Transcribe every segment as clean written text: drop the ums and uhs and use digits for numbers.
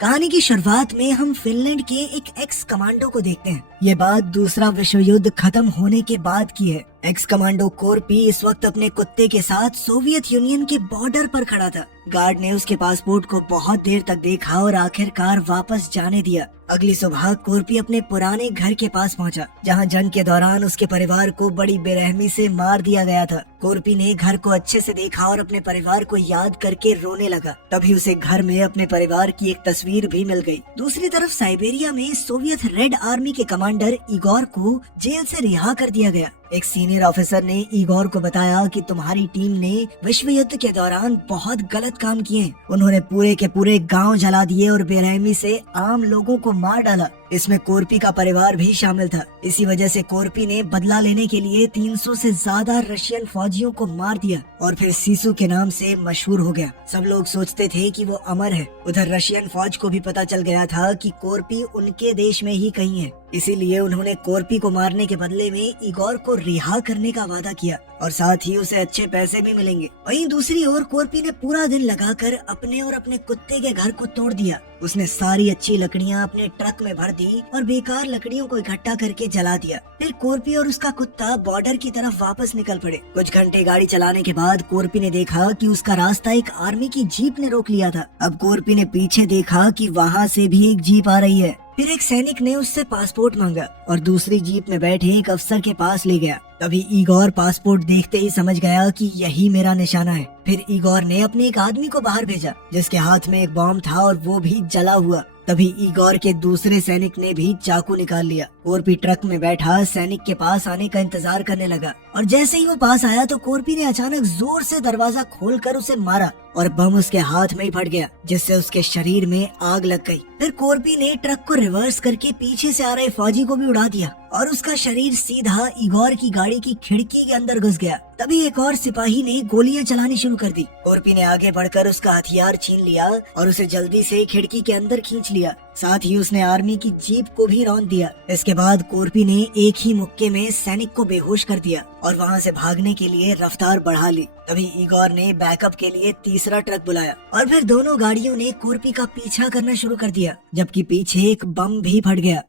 कहानी की शुरुआत में हम फिनलैंड के एक एक्स कमांडो को देखते हैं। ये बात दूसरा विश्व युद्ध खत्म होने के बाद की है। एक्स कमांडो कोरपी इस वक्त अपने कुत्ते के साथ सोवियत यूनियन के बॉर्डर पर खड़ा था। गार्ड ने उसके पासपोर्ट को बहुत देर तक देखा और आखिरकार वापस जाने दिया। अगली सुबह कोरपी अपने पुराने घर के पास पहुंचा, जहां जंग के दौरान उसके परिवार को बड़ी बेरहमी से मार दिया गया था। कोरपी ने घर को अच्छे से देखा और अपने परिवार को याद करके रोने लगा। तभी उसे घर में अपने परिवार की एक तस्वीर भी मिल गई। दूसरी तरफ साइबेरिया में सोवियत रेड आर्मी के कमांडर इगोर को जेल से रिहा कर दिया गया। एक सीनियर ऑफिसर ने इगोर को बताया कि तुम्हारी टीम ने विश्व युद्ध के दौरान बहुत गलत काम किए। उन्होंने पूरे के पूरे गांव जला दिए और बेरहमी से आम लोगों को मार डाला। इसमें कोरपी का परिवार भी शामिल था। इसी वजह से कोरपी ने बदला लेने के लिए 300 से ज्यादा रशियन फौजियों को मार दिया और फिर सीसू के नाम से मशहूर हो गया। सब लोग सोचते थे कि वो अमर है। उधर रशियन फौज को भी पता चल गया था कि कोरपी उनके देश में ही कहीं है। इसीलिए उन्होंने कोरपी को मारने के बदले में इगोर को रिहा करने का वादा किया और साथ ही उसे अच्छे पैसे भी मिलेंगे। वहीं दूसरी ओर कोरपी ने पूरा दिन लगाकर अपने और अपने कुत्ते के घर को तोड़ दिया। उसने सारी अच्छी लकड़ियां अपने ट्रक में भर दी और बेकार लकड़ियों को इकट्ठा करके जला दिया। फिर कोरपी और उसका कुत्ता बॉर्डर की तरफ वापस निकल पड़े। कुछ घंटे गाड़ी चलाने के बाद कोरपी ने देखा कि उसका रास्ता एक आर्मी की जीप ने रोक लिया था। अब कोरपी ने पीछे देखा कि वहाँ से भी एक जीप आ रही है। फिर एक सैनिक ने उससे पासपोर्ट मांगा और दूसरी जीप में बैठे एक अफसर के पास ले गया। तभी इगोर पासपोर्ट देखते ही समझ गया कि यही मेरा निशाना है। फिर इगोर ने अपने एक आदमी को बाहर भेजा जिसके हाथ में एक बॉम्ब था और वो भी जला हुआ। तभी इगोर के दूसरे सैनिक ने भी चाकू निकाल लिया। कोरपी ट्रक में बैठा सैनिक के पास आने का इंतजार करने लगा और जैसे ही वो पास आया तो कोरपी ने अचानक जोर से दरवाजा खोलकर उसे मारा और बम उसके हाथ में ही फट गया, जिससे उसके शरीर में आग लग गई। फिर कोरपी ने ट्रक को रिवर्स करके पीछे से आ रहे फौजी को भी उड़ा दिया और उसका शरीर सीधा इगोर की गाड़ी की खिड़की के अंदर घुस गया। तभी एक और सिपाही ने गोलियां चलानी शुरू कर दी। कोरपी ने आगे बढ़कर उसका हथियार छीन लिया और उसे जल्दी से खिड़की के अंदर खींच लिया। साथ ही उसने आर्मी की जीप को भी रौंद दिया। इसके बाद कोरपी ने एक ही मुक्के में सैनिक को बेहोश कर दिया और वहाँ से भागने के लिए रफ्तार बढ़ा ली। तभी इगोर ने बैकअप के लिए तीसरा ट्रक बुलाया और फिर दोनों गाड़ियों ने कोरपी का पीछा करना शुरू कर दिया, जबकि पीछे एक बम भी फट गया।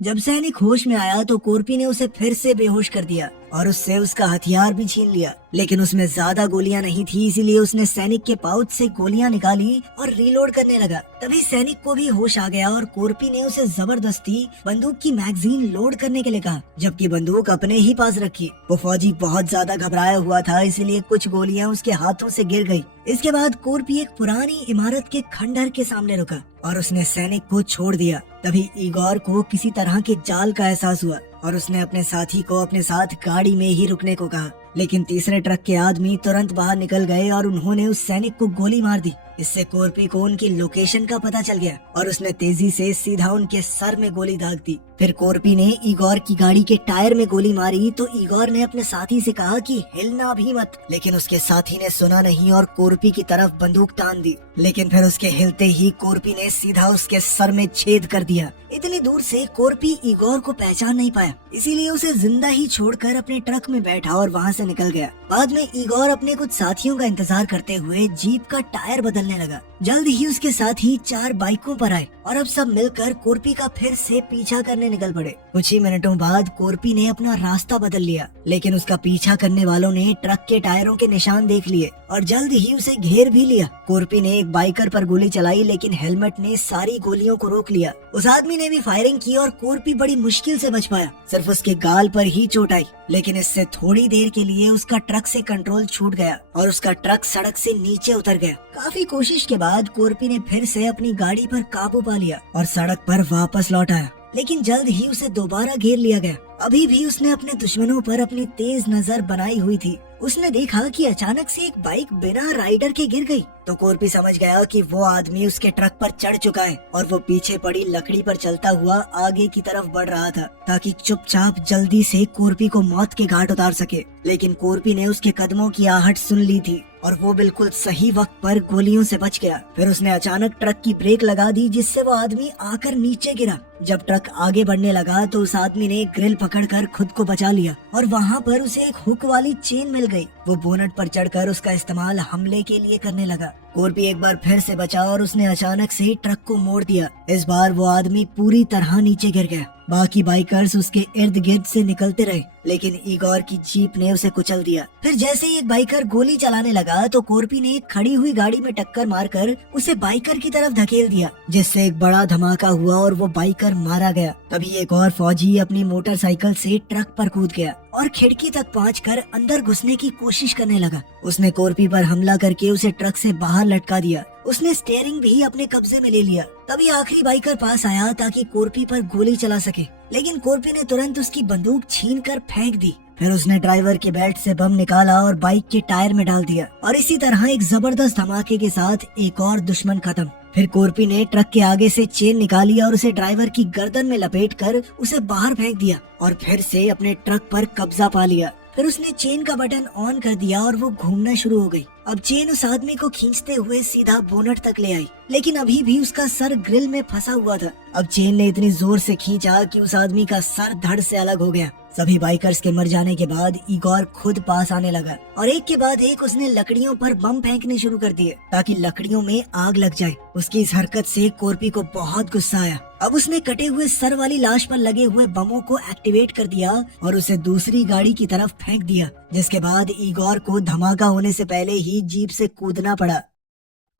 जब सैनिक होश में आया तो कोरपी ने उसे फिर से बेहोश कर दिया और उससे उसका हथियार भी छीन लिया, लेकिन उसमें ज्यादा गोलियां नहीं थी, इसीलिए उसने सैनिक के पाउच से गोलियां निकाली और रीलोड करने लगा। तभी सैनिक को भी होश आ गया और कोरपी ने उसे जबरदस्ती बंदूक की मैगजीन लोड करने के लिए कहा, जबकि बंदूक अपने ही पास रखी। वो फौजी बहुत ज्यादा घबराया हुआ था, इसीलिए कुछ गोलियां उसके हाथों से गिर गई। इसके बाद कोरपी एक पुरानी इमारत के खंडहर के सामने रुका और उसने सैनिक को छोड़ दिया। तभी इगोर को किसी तरह के जाल का एहसास हुआ और उसने अपने साथी को अपने साथ गाड़ी में ही रुकने को कहा, लेकिन तीसरे ट्रक के आदमी तुरंत बाहर निकल गए और उन्होंने उस सैनिक को गोली मार दी। इससे कोरपी को उनकी लोकेशन का पता चल गया और उसने तेजी से सीधा उनके सर में गोली दाग दी। फिर कोरपी ने इगोर की गाड़ी के टायर में गोली मारी तो इगोर ने अपने साथी से कहा कि हिलना भी मत, लेकिन उसके साथी ने सुना नहीं और कोरपी की तरफ बंदूक तान दी। लेकिन फिर उसके हिलते ही कोरपी ने सीधा उसके सर में छेद कर दिया। इतनी दूर से कोरपी इगोर को पहचान नहीं पाया, इसीलिए उसे जिंदा ही छोड़कर अपने ट्रक में बैठा और वहाँ से निकल गया। बाद में इगोर अपने कुछ साथियों का इंतजार करते हुए जीप का टायर बदलने लगा। जल्द ही उसके साथी 4 बाइकों पर आए और अब सब मिलकर कोरपी का फिर से पीछा करने निकल पड़े। कुछ ही मिनटों बाद कोरपी ने अपना रास्ता बदल लिया, लेकिन उसका पीछा करने वालों ने ट्रक के टायरों के निशान देख लिए और जल्द ही उसे घेर भी लिया। कोरपी ने एक बाइकर पर गोली चलाई, लेकिन हेलमेट ने सारी गोलियों को रोक लिया। उस आदमी ने भी फायरिंग की और कोरपी बड़ी मुश्किल से बच पाया। सिर्फ उसके गाल पर ही चोट आई, लेकिन इससे थोड़ी देर के लिए उसका ट्रक से कंट्रोल छूट गया और उसका ट्रक सड़क से नीचे उतर गया। काफी कोशिश के बाद कोरपी ने फिर से अपनी गाड़ी पर काबू पा लिया और सड़क पर वापस लौट आया, लेकिन जल्द ही उसे दोबारा घेर लिया गया। अभी भी उसने अपने दुश्मनों पर अपनी तेज नजर बनाई हुई थी। उसने देखा कि अचानक से एक बाइक बिना राइडर के गिर गई, तो कोरपी समझ गया कि वो आदमी उसके ट्रक पर चढ़ चुका है और वो पीछे पड़ी लकड़ी पर चलता हुआ आगे की तरफ बढ़ रहा था, ताकि चुपचाप जल्दी से कोरपी को मौत के घाट उतार सके। लेकिन कोरपी ने उसके कदमों की आहट सुन ली थी और वो बिल्कुल सही वक्त पर गोलियों से बच गया। फिर उसने अचानक ट्रक की ब्रेक लगा दी, जिससे वो आदमी आकर नीचे गिरा। जब ट्रक आगे बढ़ने लगा तो उस आदमी ने ग्रिल पकड़कर खुद को बचा लिया और वहाँ पर उसे एक हुक वाली चेन मिल गई। वो बोनट पर चढ़कर उसका इस्तेमाल हमले के लिए करने लगा। कॉर्पी एक बार फिर से बचा और उसने अचानक से ट्रक को मोड़ दिया। इस बार वो आदमी पूरी तरह नीचे गिर गया। बाकी बाइकर्स उसके इर्द गिर्द से निकलते रहे, लेकिन इगोर की जीप ने उसे कुचल दिया। फिर जैसे ही एक बाइकर गोली चलाने लगा तो कॉर्पी ने एक खड़ी हुई गाड़ी में टक्कर मारकर उसे बाइकर की तरफ धकेल दिया, जिससे एक बड़ा धमाका हुआ और वो बाइकर मारा गया। तभी एक और फौजी अपनी मोटरसाइकिल से ट्रक पर कूद गया और खिड़की तक पहुंचकर अंदर घुसने की कोशिश करने लगा। उसने कॉर्पी पर हमला करके उसे ट्रक से बाहर लटका दिया। उसने स्टीयरिंग भी अपने कब्जे में ले लिया। तभी आखिरी बाइकर पास आया ताकि कॉर्पी पर गोली चला सके, लेकिन कॉर्पी ने तुरंत उसकी बंदूक छीनकर फेंक दी। फिर उसने ड्राइवर के बेल्ट से बम निकाला और बाइक के टायर में डाल दिया और इसी तरह एक जबरदस्त धमाके के साथ एक और दुश्मन खत्म। फिर कॉर्पी ने ट्रक के आगे से चेन निकाली और उसे ड्राइवर की गर्दन में लपेटकर उसे बाहर फेंक दिया और फिर से अपने ट्रक पर कब्जा पा लिया। फिर उसने चेन का बटन ऑन कर दिया और वो घूमना शुरू हो गई। अब चेन उस आदमी को खींचते हुए सीधा बोनट तक ले आई, लेकिन अभी भी उसका सर ग्रिल में फंसा हुआ था। अब चेन ने इतनी जोर से खींचा कि उस आदमी का सर धड़ से अलग हो गया। सभी बाइकर्स के मर जाने के बाद इगोर खुद पास आने लगा और एक के बाद एक उसने लकड़ियों पर बम फेंकने शुरू कर दिए ताकि लकड़ियों में आग लग जाए। उसकी इस हरकत से कॉर्पी को बहुत गुस्सा आया। अब उसने कटे हुए सर वाली लाश पर लगे हुए बमों को एक्टिवेट कर दिया और उसे दूसरी गाड़ी की तरफ फेंक दिया, जिसके बाद इगोर को धमाका होने से पहले ही जीप से कूदना पड़ा।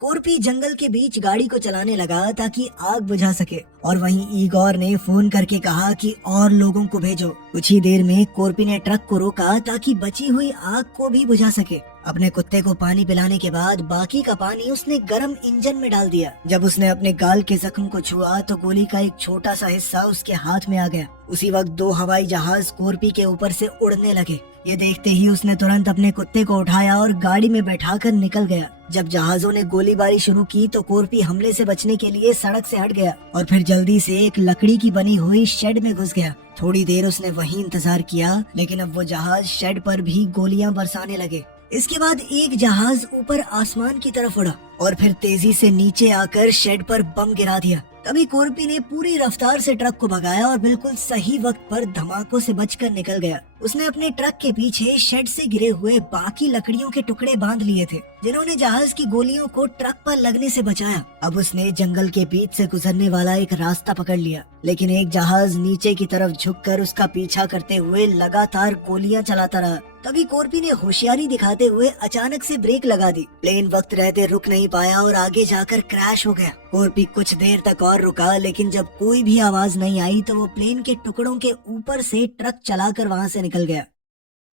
कॉर्पी जंगल के बीच गाड़ी को चलाने लगा ताकि आग बुझा सके और वहीं इगोर ने फोन करके कहा कि और लोगों को भेजो। कुछ ही देर में कॉर्पी ने ट्रक को रोका ताकि बची हुई आग को भी बुझा सके। अपने कुत्ते को पानी पिलाने के बाद बाकी का पानी उसने गर्म इंजन में डाल दिया। जब उसने अपने गाल के जख्म को छुआ तो गोली का एक छोटा सा हिस्सा उसके हाथ में आ गया। उसी वक्त 2 हवाई जहाज कॉर्पी के ऊपर से उड़ने लगे। ये देखते ही उसने तुरंत अपने कुत्ते को उठाया और गाड़ी में बैठाकर निकल गया। जब जहाजों ने गोलीबारी शुरू की तो कॉर्पी हमले से बचने के लिए सड़क से हट गया और फिर जल्दी से एक लकड़ी की बनी हुई शेड में घुस गया। थोड़ी देर उसने वहीं इंतजार किया, लेकिन अब वो जहाज शेड पर भी गोलियां बरसाने लगे। इसके बाद एक जहाज ऊपर आसमान की तरफ उड़ा और फिर तेजी से नीचे आकर शेड पर बम गिरा दिया। तभी कॉर्पी ने पूरी रफ्तार से ट्रक को भगाया और बिल्कुल सही वक्त पर धमाकों से बचकर निकल गया। उसने अपने ट्रक के पीछे शेड से गिरे हुए बाकी लकड़ियों के टुकड़े बांध लिए थे, जिन्होंने जहाज की गोलियों को ट्रक पर लगने से बचाया। अब उसने जंगल के बीच से गुजरने वाला एक रास्ता पकड़ लिया, लेकिन एक जहाज नीचे की तरफ झुककर उसका पीछा करते हुए लगातार गोलियां चलाता रहा। तभी कॉर्पी ने होशियारी दिखाते हुए अचानक से ब्रेक लगा दी। प्लेन वक्त रहते रुक नहीं पाया और आगे जाकर क्रैश हो गया। कॉर्पी कुछ देर तक और रुका, लेकिन जब कोई भी आवाज नहीं आई तो वो प्लेन के टुकड़ों के ऊपर से ट्रक चलाकर वहाँ से निकल गया।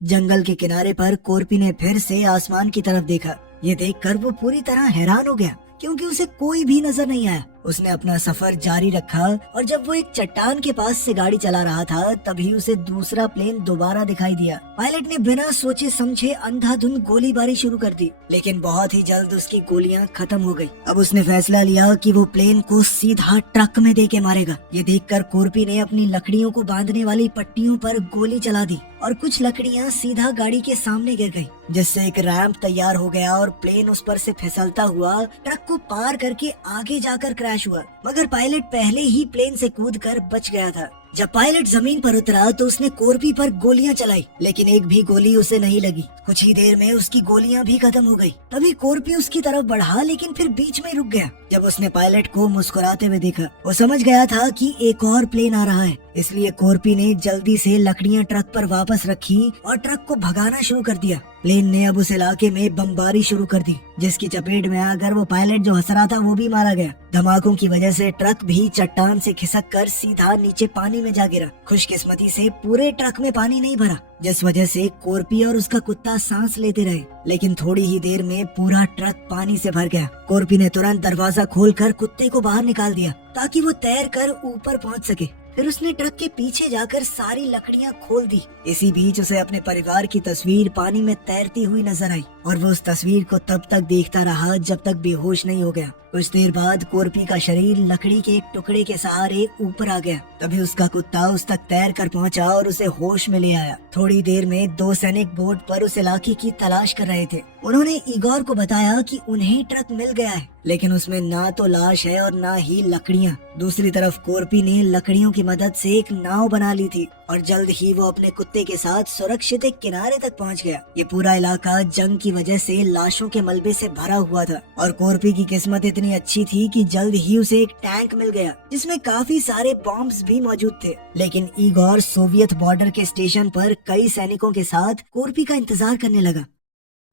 जंगल के किनारे पर कॉर्पी ने फिर से आसमान की तरफ देखा। ये देखकर वो पूरी तरह हैरान हो गया क्योंकि उसे कोई भी नजर नहीं आया। उसने अपना सफर जारी रखा और जब वो एक चट्टान के पास से गाड़ी चला रहा था तभी उसे दूसरा प्लेन दोबारा दिखाई दिया। पायलट ने बिना सोचे समझे अंधाधुंध गोलीबारी शुरू कर दी, लेकिन बहुत ही जल्द उसकी गोलियां खत्म हो गई। अब उसने फैसला लिया कि वो प्लेन को सीधा ट्रक में देके मारेगा। ये देखकर कॉर्पी ने अपनी लकड़ियों को बांधने वाली पट्टियों पर गोली चला दी और कुछ लकड़ियां सीधा गाड़ी के सामने गिर गई, जिससे एक रैंप तैयार हो गया और प्लेन उस पर से फिसलता हुआ ट्रक को पार करके आगे जाकर क्रैश हुआ। मगर पायलट पहले ही प्लेन से कूदकर बच गया था। जब पायलट जमीन पर उतरा तो उसने कॉर्पी पर गोलियां चलाई, लेकिन एक भी गोली उसे नहीं लगी। कुछ ही देर में उसकी गोलियां भी खत्म हो गई। तभी कॉर्पी उसकी तरफ बढ़ा, लेकिन फिर बीच में रुक गया। जब उसने पायलट को मुस्कुराते हुए देखा, वो समझ गया था कि एक और प्लेन आ रहा है। इसलिए कॉर्पी ने जल्दी से लकड़ियां ट्रक पर वापस रखी और ट्रक को भगाना शुरू कर दिया। प्लेन ने अब उस इलाके में बमबारी शुरू कर दी, जिसकी चपेट में आकर वो पायलट जो हंस रहा था वो भी मारा गया। धमाकों की वजह से ट्रक भी चट्टान से खिसककर सीधा नीचे पानी में जा गिरा। खुशकिस्मती से पूरे ट्रक में पानी नहीं भरा, जिस वजह से कॉर्पी और उसका कुत्ता सांस लेते रहे। लेकिन थोड़ी ही देर में पूरा ट्रक पानी से भर गया। कॉर्पी ने तुरंत दरवाजा खोलकर कुत्ते को बाहर निकाल दिया ताकि वो तैर कर ऊपर पहुंच सके। फिर उसने ट्रक के पीछे जाकर सारी लकड़ियां खोल दी। इसी बीच उसे अपने परिवार की तस्वीर पानी में तैरती हुई नजर आई। और वो उस तस्वीर को तब तक देखता रहा जब तक बेहोश नहीं हो गया। कुछ देर बाद कोरपी का शरीर लकड़ी के एक टुकड़े के सहारे ऊपर आ गया। तभी उसका कुत्ता उस तक तैर कर पहुंचा और उसे होश में ले आया। थोड़ी देर में 2 सैनिक बोट पर उस इलाके की तलाश कर रहे थे। उन्होंने इगोर को बताया कि उन्हें ट्रक मिल गया है, लेकिन उसमें ना तो लाश है और ना ही लकड़ियाँ। दूसरी तरफ कोरपी ने लकड़ियों की मदद से एक नाव बना ली थी और जल्द ही वो अपने कुत्ते के साथ सुरक्षित एक किनारे तक पहुंच गया। ये पूरा इलाका जंग की वजह से लाशों के मलबे से भरा हुआ था और कोरपी की किस्मत इतनी अच्छी थी कि जल्द ही उसे एक टैंक मिल गया जिसमें काफी सारे बॉम्ब्स भी मौजूद थे। लेकिन इगोर सोवियत बॉर्डर के स्टेशन पर कई सैनिकों के साथ कोरपी का इंतजार करने लगा।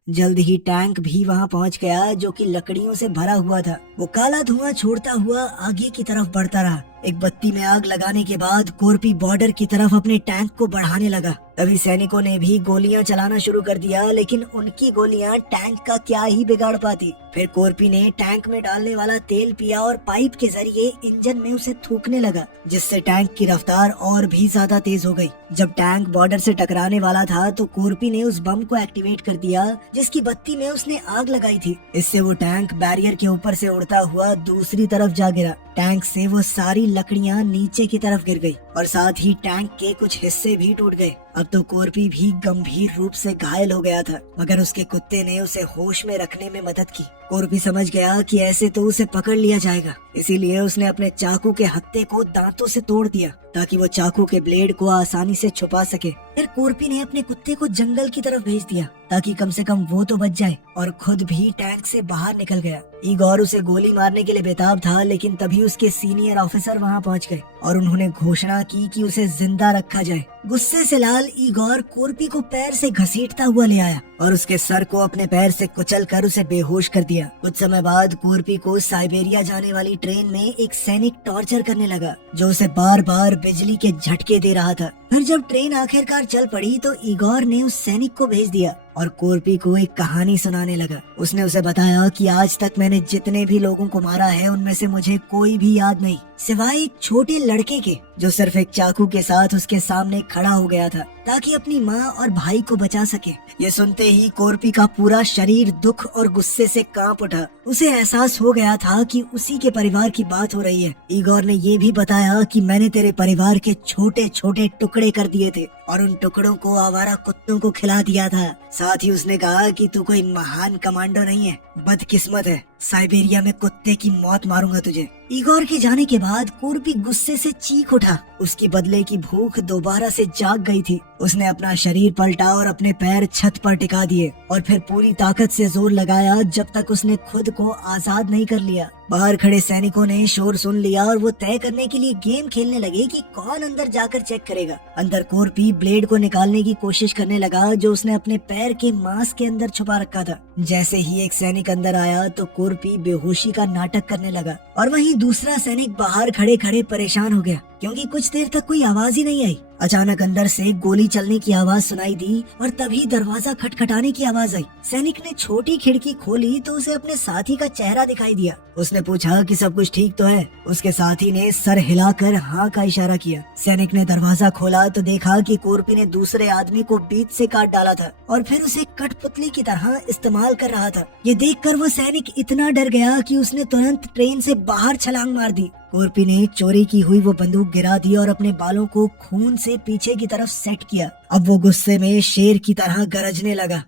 जल्द ही टैंक भी वहां पहुंच गया जो कि लकड़ियों से भरा हुआ था। वो काला धुआं छोड़ता हुआ आगे की तरफ बढ़ता रहा। एक बत्ती में आग लगाने के बाद कोरपी बॉर्डर की तरफ अपने टैंक को बढ़ाने लगा। तभी सैनिकों ने भी गोलियां चलाना शुरू कर दिया, लेकिन उनकी गोलियां टैंक का क्या ही बिगाड़ पाती। फिर कोरपी ने टैंक में डालने वाला तेल पिया और पाइप के जरिए इंजन में उसे थूकने लगा, जिससे टैंक की रफ्तार और भी ज्यादा तेज हो गई। जब टैंक बॉर्डर से टकराने वाला था तो कोरपी ने उस बम को एक्टिवेट कर दिया जिसकी बत्ती में उसने आग लगाई थी। इससे वो टैंक बैरियर के ऊपर से उड़ता हुआ दूसरी तरफ जा गिरा। टैंक से वो सारी लकड़ियां नीचे की तरफ गिर गई और साथ ही टैंक के कुछ हिस्से भी टूट गए। अब तो कोरपी भी गंभीर रूप से घायल हो गया था, मगर उसके कुत्ते ने उसे होश में रखने में मदद की। कोरपी समझ गया कि ऐसे तो उसे पकड़ लिया जाएगा, इसीलिए उसने अपने चाकू के हत्थे को दांतों से तोड़ दिया ताकि वो चाकू के ब्लेड को आसानी से छुपा सके। फिर कोरपी ने अपने कुत्ते को जंगल की तरफ भेज दिया ताकि कम से कम वो तो बच जाए, और खुद भी टैंक से बाहर निकल गया। इगोर उसे गोली मारने के लिए बेताब था, लेकिन तभी उसके सीनियर ऑफिसर वहां पहुंच गए और उन्होंने घोषणा की कि उसे जिंदा रखा जाए। गुस्से से लाल इगोर कोरपी को पैर से घसीटता हुआ ले आया और उसके सर को अपने पैर से कुचल कर उसे बेहोश कर दिया। कुछ समय बाद कोरपी को साइबेरिया जाने वाली ट्रेन में एक सैनिक टॉर्चर करने लगा जो उसे बार बार बिजली के झटके दे रहा था। फिर जब ट्रेन आखिरकार चल पड़ी तो इगोर ने उस सैनिक को भेज दिया और कोरपी को एक कहानी सुनाने लगा। उसने उसे बताया कि आज तक मैंने जितने भी लोगों को मारा है उनमें से मुझे कोई भी याद नहीं, सिवाय एक छोटे लड़के के जो सिर्फ एक चाकू के साथ उसके सामने खड़ा हो गया था ताकि अपनी माँ और भाई को बचा सके। ये सुनते ही कोरपी का पूरा शरीर दुख और गुस्से से कांप उठा। उसे एहसास हो गया था कि उसी के परिवार की बात हो रही है। इगोर ने ये भी बताया कि मैंने तेरे परिवार के छोटे छोटे टुकड़े कर दिए थे और उन टुकड़ों को आवारा कुत्तों को खिला दिया था। साथ ही उसने कहा कि तू कोई महान कमांडो नहीं है, बदकिस्मत है, साइबेरिया में कुत्ते की मौत मारूंगा तुझे। इगोर के जाने के बाद कोरपी गुस्से से चीख उठा। उसकी बदले की भूख दोबारा से जाग गई थी। उसने अपना शरीर पलटा और अपने पैर छत पर टिका दिए और फिर पूरी ताकत से जोर लगाया जब तक उसने खुद को आजाद नहीं कर लिया। बाहर खड़े सैनिकों ने शोर सुन लिया और वो तय करने के लिए गेम खेलने लगे कि कौन अंदर जाकर चेक करेगा। अंदर कोरपी ब्लेड को निकालने की कोशिश करने लगा जो उसने अपने पैर के मांस के अंदर छुपा रखा था। जैसे ही एक सैनिक अंदर आया तो कोरपी बेहोशी का नाटक करने लगा और वहीं दूसरा सैनिक बाहर खड़े खड़े परेशान हो गया क्योंकि कुछ देर तक कोई आवाज ही नहीं आई। अचानक अंदर से गोली चलने की आवाज सुनाई दी और तभी दरवाजा खटखटाने की आवाज आई। सैनिक ने छोटी खिड़की खोली तो उसे अपने साथी का चेहरा दिखाई दिया। उसने पूछा कि सब कुछ ठीक तो है। उसके साथी ने सर हिलाकर हाँ का इशारा किया। सैनिक ने दरवाजा खोला तो देखा कि कोरपी ने दूसरे आदमी को बीच से काट डाला था और फिर उसे कठपुतली की तरह इस्तेमाल कर रहा था। ये देखकर वो सैनिक इतना डर गया कि उसने तुरंत ट्रेन से बाहर छलांग मार दी। कोरपी ने चोरी की हुई वो बंदूक गिरा दी और अपने बालों को खून से पीछे की तरफ सेट किया। अब वो गुस्से में शेर की तरह गरजने लगा।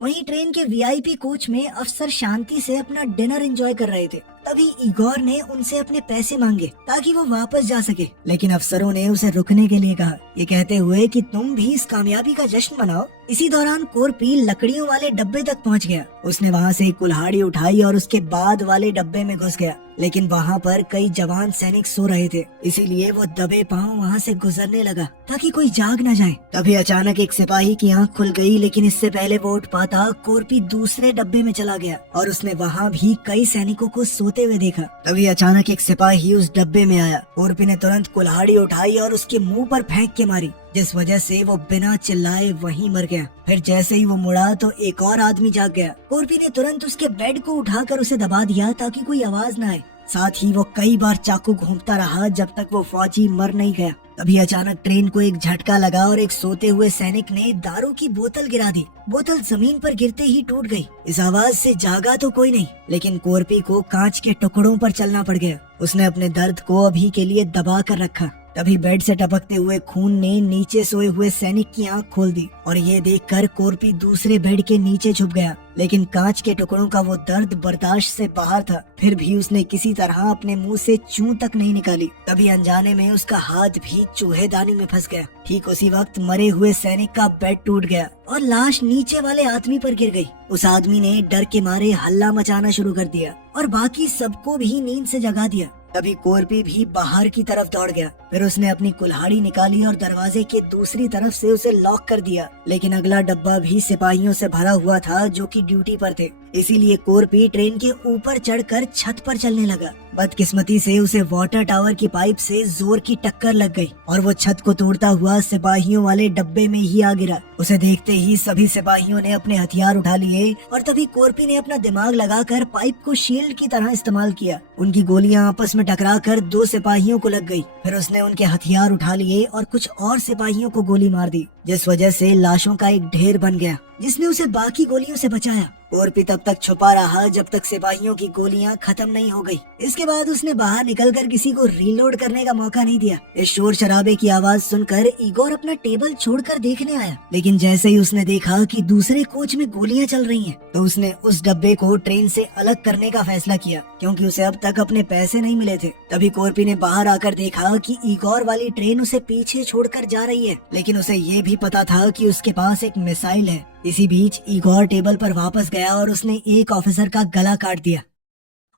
वहीं ट्रेन के वीआईपी कोच में अफसर शांति से अपना डिनर एंजॉय कर रहे थे। तभी इगोर ने उनसे अपने पैसे मांगे ताकि वो वापस जा सके, लेकिन अफसरों ने उसे रुकने के लिए कहा, ये कहते हुए कि तुम भी इस कामयाबी का जश्न मनाओ। इसी दौरान कोरपी लकड़ियों वाले डब्बे तक पहुंच गया। उसने वहां से एक कुल्हाड़ी उठाई और उसके बाद वाले डब्बे में घुस गया, लेकिन वहां पर कई जवान सैनिक सो रहे थे, इसीलिए वो दबे पांव वहां से गुजरने लगा ताकि कोई जाग न जाए। तभी अचानक एक सिपाही की आंख खुल गई, लेकिन इससे पहले वो उठ पाता कोरपी दूसरे डब्बे में चला गया और उसने वहां भी कई सैनिकों को सोते हुए देखा। तभी अचानक एक सिपाही उस डब्बे में आया। कोरपी ने तुरंत कुल्हाड़ी उठाई और उसके मुंह पर फेंक के मारी, जिस वजह से वो बिना चिल्लाए वहीं मर गया। फिर जैसे ही वो मुड़ा तो एक और आदमी जाग गया। कोरपी ने तुरंत उसके बेड को उठाकर उसे दबा दिया ताकि कोई आवाज न आए। साथ ही वो कई बार चाकू घूंपता रहा जब तक वो फौजी मर नहीं गया। तभी अचानक ट्रेन को एक झटका लगा और एक सोते हुए सैनिक ने दारू की बोतल गिरा दी। बोतल जमीन पर गिरते ही टूट गई। इस आवाज से जागा तो कोई नहीं, लेकिन कोरपी को कांच के टुकड़ों पर चलना पड़ गया। उसने अपने दर्द को अभी के लिए दबा कर रखा। तभी बेड से टपकते हुए खून ने नीचे सोए हुए सैनिक की आंख खोल दी और ये देखकर कोरपी दूसरे बेड के नीचे छुप गया। लेकिन कांच के टुकड़ों का वो दर्द बर्दाश्त से बाहर था। फिर भी उसने किसी तरह अपने मुंह से चूं तक नहीं निकाली। तभी अनजाने में उसका हाथ भी चूहेदानी में फंस गया। ठीक उसी वक्त मरे हुए सैनिक का बेड टूट गया और लाश नीचे वाले आदमी पर गिर गई। उस आदमी ने डर के मारे हल्ला मचाना शुरू कर दिया और बाकी सबको भी नींद से जगा दिया। तभी कोरपी भी बाहर की तरफ दौड़ गया। फिर उसने अपनी कुल्हाड़ी निकाली और दरवाजे के दूसरी तरफ से उसे लॉक कर दिया। लेकिन अगला डब्बा भी सिपाहियों से भरा हुआ था जो कि ड्यूटी पर थे। इसीलिए कोरपी ट्रेन के ऊपर चढ़कर छत पर चलने लगा। बदकिस्मती से उसे वाटर टावर की पाइप से जोर की टक्कर लग गई और वो छत को तोड़ता हुआ सिपाहियों वाले डब्बे में ही आ गिरा। उसे देखते ही सभी सिपाहियों ने अपने हथियार उठा लिए और तभी कोरपी ने अपना दिमाग लगाकर पाइप को शील्ड की तरह इस्तेमाल किया। उनकी गोलियां आपस में टकराकर 2 सिपाहियों को लग गई। फिर उसने उनके हथियार उठा लिए और कुछ और सिपाहियों को गोली मार दी, जिस वजह से लाशों का एक ढेर बन गया, जिसने उसे बाकी गोलियों से बचाया। कोरपी तब तक छुपा रहा जब तक सिपाहियों की गोलियां खत्म नहीं हो गई। इसके बाद उसने बाहर निकलकर किसी को रीलोड करने का मौका नहीं दिया। इस शोर शराबे की आवाज सुनकर इगोर अपना टेबल छोड़कर देखने आया। लेकिन जैसे ही उसने देखा कि दूसरे कोच में गोलियां चल रही हैं, तो उसने उस डब्बे को ट्रेन से अलग करने का फैसला किया, क्योंकि उसे अब तक अपने पैसे नहीं मिले थे। तभी कोरपी ने बाहर आकर देखा कि इगोर वाली ट्रेन उसे पीछे छोड़कर जा रही है, लेकिन उसे ये भी पता था कि उसके पास एक मिसाइल है। इसी बीच इगोर टेबल पर वापस गया और उसने एक ऑफिसर का गला काट दिया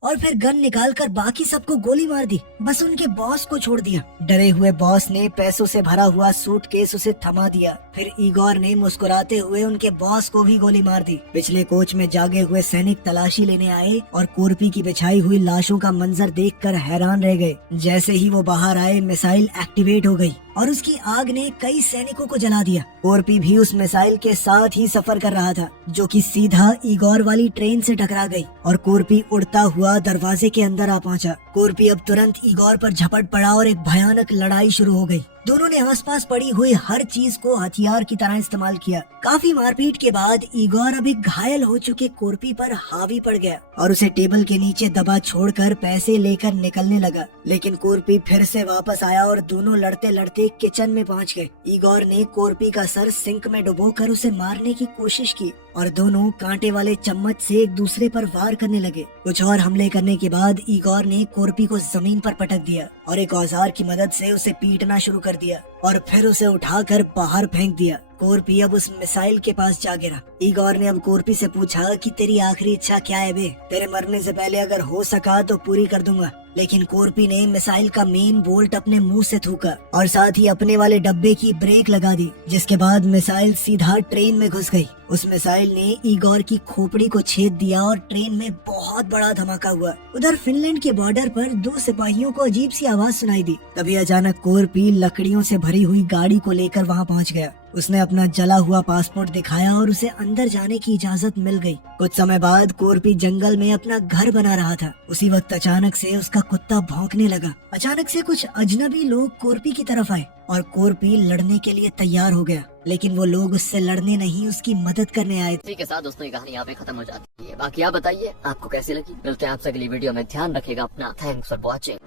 और फिर गन निकालकर बाकी सबको गोली मार दी। बस उनके बॉस को छोड़ दिया। डरे हुए बॉस ने पैसों से भरा हुआ सूटकेस उसे थमा दिया। फिर इगोर ने मुस्कुराते हुए उनके बॉस को भी गोली मार दी। पिछले कोच में जागे हुए सैनिक तलाशी लेने आए और कोरपी की बिछाई हुई लाशों का मंजर देखकर हैरान रह गए। जैसे ही वो बाहर आए, मिसाइल एक्टिवेट हो गई और उसकी आग ने कई सैनिकों को जला दिया। कोरपी भी उस मिसाइल के साथ ही सफर कर रहा था, जो कि सीधा इगोर वाली ट्रेन से टकरा गई और कोरपी उड़ता हुआ दरवाजे के अंदर आ पहुंचा। कोरपी अब तुरंत इगोर पर झपट पड़ा और एक भयानक लड़ाई शुरू हो गई। दोनों ने आसपास पड़ी हुई हर चीज को हथियार की तरह इस्तेमाल किया। काफी मारपीट के बाद इगोर अभी घायल हो चुके कोरपी पर हावी पड़ गया और उसे टेबल के नीचे दबा छोड़कर पैसे लेकर निकलने लगा। लेकिन कोरपी फिर से वापस आया और दोनों लड़ते लड़ते किचन में पहुंच गए। इगोर ने कोरपी का सर सिंक में डुबोकर उसे मारने की कोशिश की और दोनों कांटे वाले चम्मच से एक दूसरे पर वार करने लगे। कुछ और हमले करने के बाद इगोर ने कोरपी को जमीन पर पटक दिया और एक औजार की मदद से उसे पीटना शुरू कर दिया और फिर उसे उठाकर बाहर फेंक दिया। कोरपी अब उस मिसाइल के पास जा गिरा। इगोर ने अब कोरपी से पूछा कि तेरी आखिरी इच्छा क्या है बे? तेरे मरने से पहले अगर हो सका तो पूरी कर दूंगा। लेकिन कोरपी ने मिसाइल का मेन बोल्ट अपने मुंह से थूका और साथ ही अपने वाले डब्बे की ब्रेक लगा दी, जिसके बाद मिसाइल सीधा ट्रेन में घुस गई। उस मिसाइल ने इगोर की खोपड़ी को छेद दिया और ट्रेन में बहुत बड़ा धमाका हुआ। उधर फिनलैंड के बॉर्डर पर 2 सिपाहियों को अजीब सी आवाज सुनाई दी। तभी अचानक कोरपी लकड़ियों से भरी हुई गाड़ी को लेकर वहां पहुंच गया। उसने अपना जला हुआ पासपोर्ट दिखाया और उसे अंदर जाने की इजाजत मिल गई। कुछ समय बाद कोरपी जंगल में अपना घर बना रहा था। उसी वक्त अचानक से उसका कुत्ता भौंकने लगा। अचानक से कुछ अजनबी लोग कोरपी की तरफ आए और कोरपी लड़ने के लिए तैयार हो गया, लेकिन वो लोग उससे लड़ने नहीं, उसकी मदद करने आए थे। इसी के साथ दोस्तों ये कहानी यहाँ पे खत्म हो जाती है। बाकी आप बताइए आपको कैसी लगी। मिलते हैं आपसे अगली वीडियो में। ध्यान रखिएगा अपना। Thanks for watching.